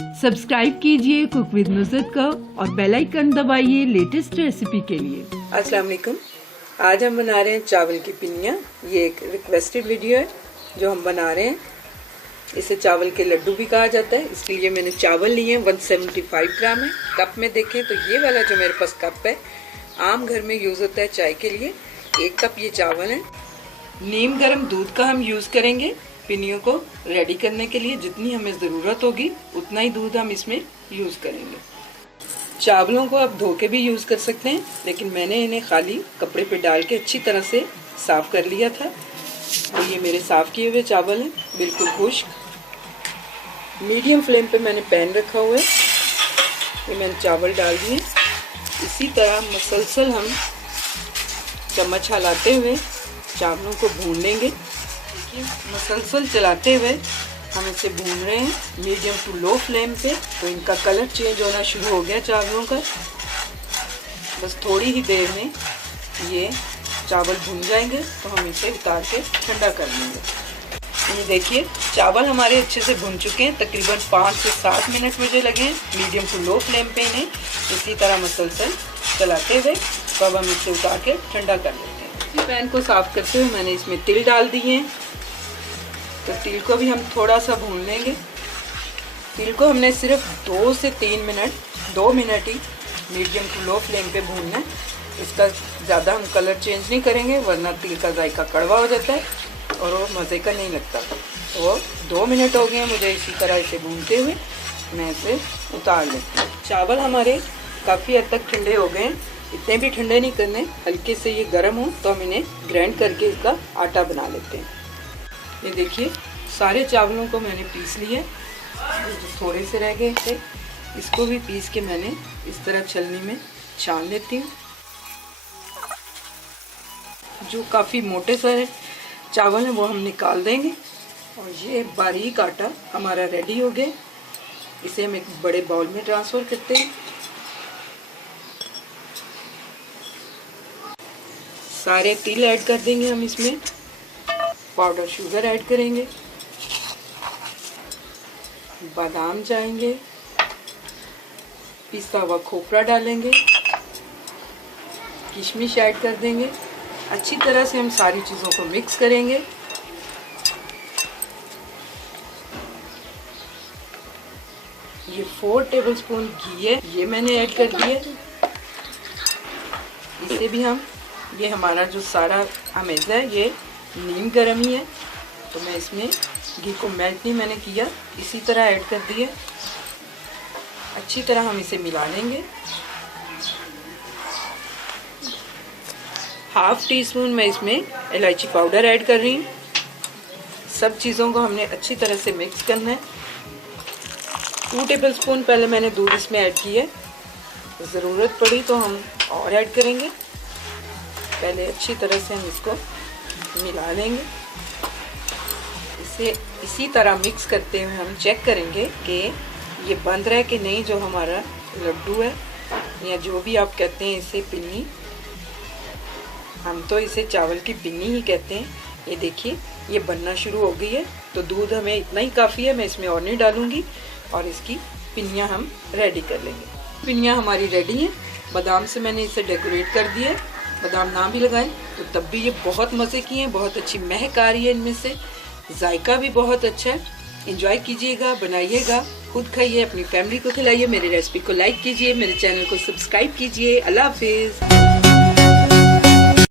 Subscribe कीजिए cook with Nusrat का और बेल आइकन दबाइए लेटेस्ट रेसिपी के लिए। अस्सलाम वालेकुम। आज हम बना रहे हैं चावल की पिनिया। ये एक रिक्वेस्टेड वीडियो है जो हम बना रहे हैं। इसे चावल के लड्डू भी कहा जाता है। इसके लिए मैंने चावल लिए हैं 175 ग्राम है। कप में देखें तो ये वाला जो मेरे पास कप है आम घर में यूज़ होता है चाय के लिए। 1 कप ये चावल है। नीम गर्म दूध का हम यूज़ करेंगे पिनियों को रेडी करने के लिए। जितनी हमें ज़रूरत होगी उतना ही दूध हम इसमें यूज़ करेंगे। चावलों को आप धो के भी यूज़ कर सकते हैं, लेकिन मैंने इन्हें खाली कपड़े पे डाल के अच्छी तरह से साफ़ कर लिया था। तो ये मेरे साफ़ किए हुए चावल हैं, बिल्कुल खुश्क। मीडियम फ्लेम पे मैंने पैन रखा हुआ है। ये मैंने चावल डाल दिए। इसी तरह मसलसल हम चम्मच हिलाते हुए चावलों को भून लेंगे। देखिए मसलसल चलाते हुए हम इसे भून रहे हैं मीडियम टू लो फ्लेम पे। तो इनका कलर चेंज होना शुरू हो गया चावलों का। बस थोड़ी ही देर में ये चावल भून जाएंगे तो हम इसे उतार के ठंडा कर लेंगे। ये देखिए चावल हमारे अच्छे से भुन चुके हैं। तकरीबन 5 से 7 मिनट मुझे लगे हैं मीडियम टू लो फ्लेम पे इन्हें इसी तरह मसलसल चलाते हुए। तो अब हम इसे उतार के ठंडा कर लेते हैं। इसी पैन को साफ करते हुए मैंने इसमें तिल डाल दिए हैं। तो तिल को भी हम थोड़ा सा भून लेंगे। तिल को हमने सिर्फ 2 से 3 मिनट 2 मिनट ही मीडियम टू लो फ्लेम पे भूनना है। इसका ज़्यादा हम कलर चेंज नहीं करेंगे, वरना तिल का जायका कड़वा हो जाता है और वो मज़े का नहीं लगता। तो 2 मिनट हो गए हैं मुझे इसी तरह इसे भूनते हुए। मैं इसे उतार लेती हूँ। चावल हमारे काफ़ी हद तक ठंडे हो गए हैं। इतने भी ठंडे नहीं करने, हल्के से ये गर्म हो तो हम इन्हें ग्राइंड करके इसका आटा बना लेते हैं। ये देखिए सारे चावलों को मैंने पीस लिया। थोड़े से रह गए थे, इसको भी पीस के मैंने इस तरह छलनी में छान लेती हूँ। जो काफ़ी मोटे सारे चावल हैं वो हम निकाल देंगे। और ये बारीक आटा हमारा रेडी हो गया। इसे हम एक बड़े बाउल में ट्रांसफ़र करते हैं। सारे तिल ऐड कर देंगे हम इसमें। पाउडर शुगर ऐड करेंगे। बादाम जाएंगे। पिसा हुआ खोपरा डालेंगे। किशमिश ऐड कर देंगे। अच्छी तरह से हम सारी चीज़ों को मिक्स करेंगे। ये 4 टेबलस्पून घी है, ये मैंने ऐड कर दिया। इसे भी हम ये हमारा जो सारा अमेज़ा है ये नीम गर्म ही है, तो मैं इसमें घी को मेल्ट नहीं मैंने किया, इसी तरह ऐड कर दिया। अच्छी तरह हम इसे मिला लेंगे। 1/2 टीस्पून मैं इसमें इलायची पाउडर ऐड कर रही हूँ। सब चीज़ों को हमने अच्छी तरह से मिक्स करना है। 2 टेबलस्पून पहले मैंने दूध इसमें ऐड किया है। ज़रूरत पड़ी तो हम और ऐड करेंगे। पहले अच्छी तरह से हम इसको मिला लेंगे। इसे इसी तरह मिक्स करते हुए हम चेक करेंगे कि ये बंद रहा है कि नहीं। जो हमारा लड्डू है या जो भी आप कहते हैं इसे पिन्नी, हम तो इसे चावल की पिन्नी ही कहते हैं। ये देखिए ये बनना शुरू हो गई है। तो दूध हमें इतना ही काफ़ी है, मैं इसमें और नहीं डालूँगी। और इसकी पिनियाँ हम रेडी कर लेंगे। पिनियाँ हमारी रेडी हैं। बादाम से मैंने इसे डेकोरेट कर दिया है। बादाम ना भी लगाएं तो तब भी ये बहुत मज़े की हैं। बहुत अच्छी महक आ रही है इनमें से। जायका भी बहुत अच्छा है। एंजॉय कीजिएगा, बनाइएगा, खुद खाइए, अपनी फैमिली को खिलाइए। मेरी रेसिपी को लाइक कीजिए, मेरे चैनल को सब्सक्राइब कीजिए। अल्लाह हाफिज़।